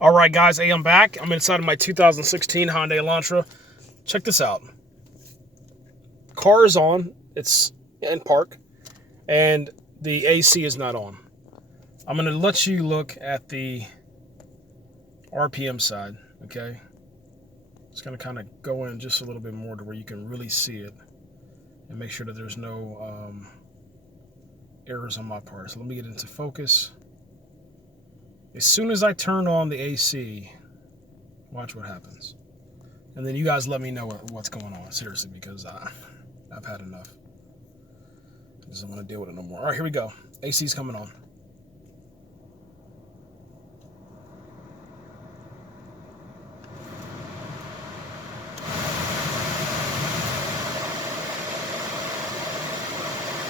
All right, guys, hey, I'm back. I'm inside of my 2016 Hyundai Elantra. Check this out. Car is on. It's in park. And the AC is not on. I'm going to let you look at the RPM side, okay? It's going to kind of go in just a little bit more to where you can really see it and make sure that there's no errors on my part. So let me get into focus. As soon as I turn on the AC, watch what happens. And then you guys let me know what's going on, seriously, because I've had enough. I just don't want to deal with it no more. All right, here we go. AC's coming on.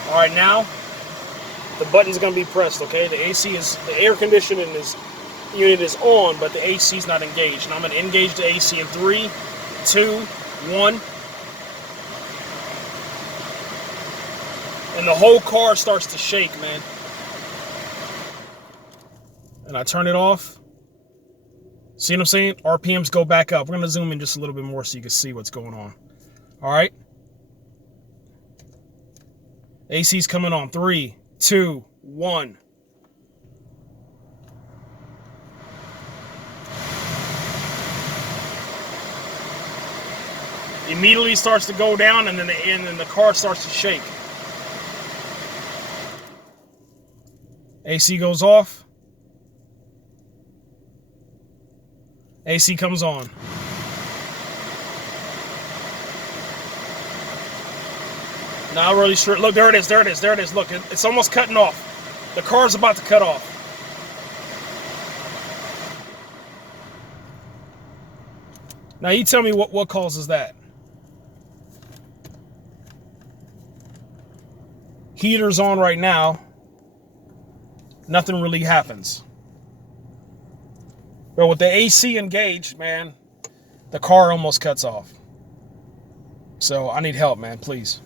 All right, now the button's going to be pressed, okay? The air conditioning unit is on, but the AC is not engaged. And I'm going to engage the AC in 3, 2, 1. And the whole car starts to shake, man. And I turn it off. See what I'm saying? RPMs go back up. We're going to zoom in just a little bit more so you can see what's going on. All right? AC's coming on. 3, 2, 1. Immediately starts to go down, and then the car starts to shake. AC goes off. AC comes on. Not really sure. Look, there it is. Look, it's almost cutting off. The car's about to cut off. Now you tell me what causes that. Heater's on right now. Nothing really happens. But with the AC engaged, man, the car almost cuts off. So I need help, man, please.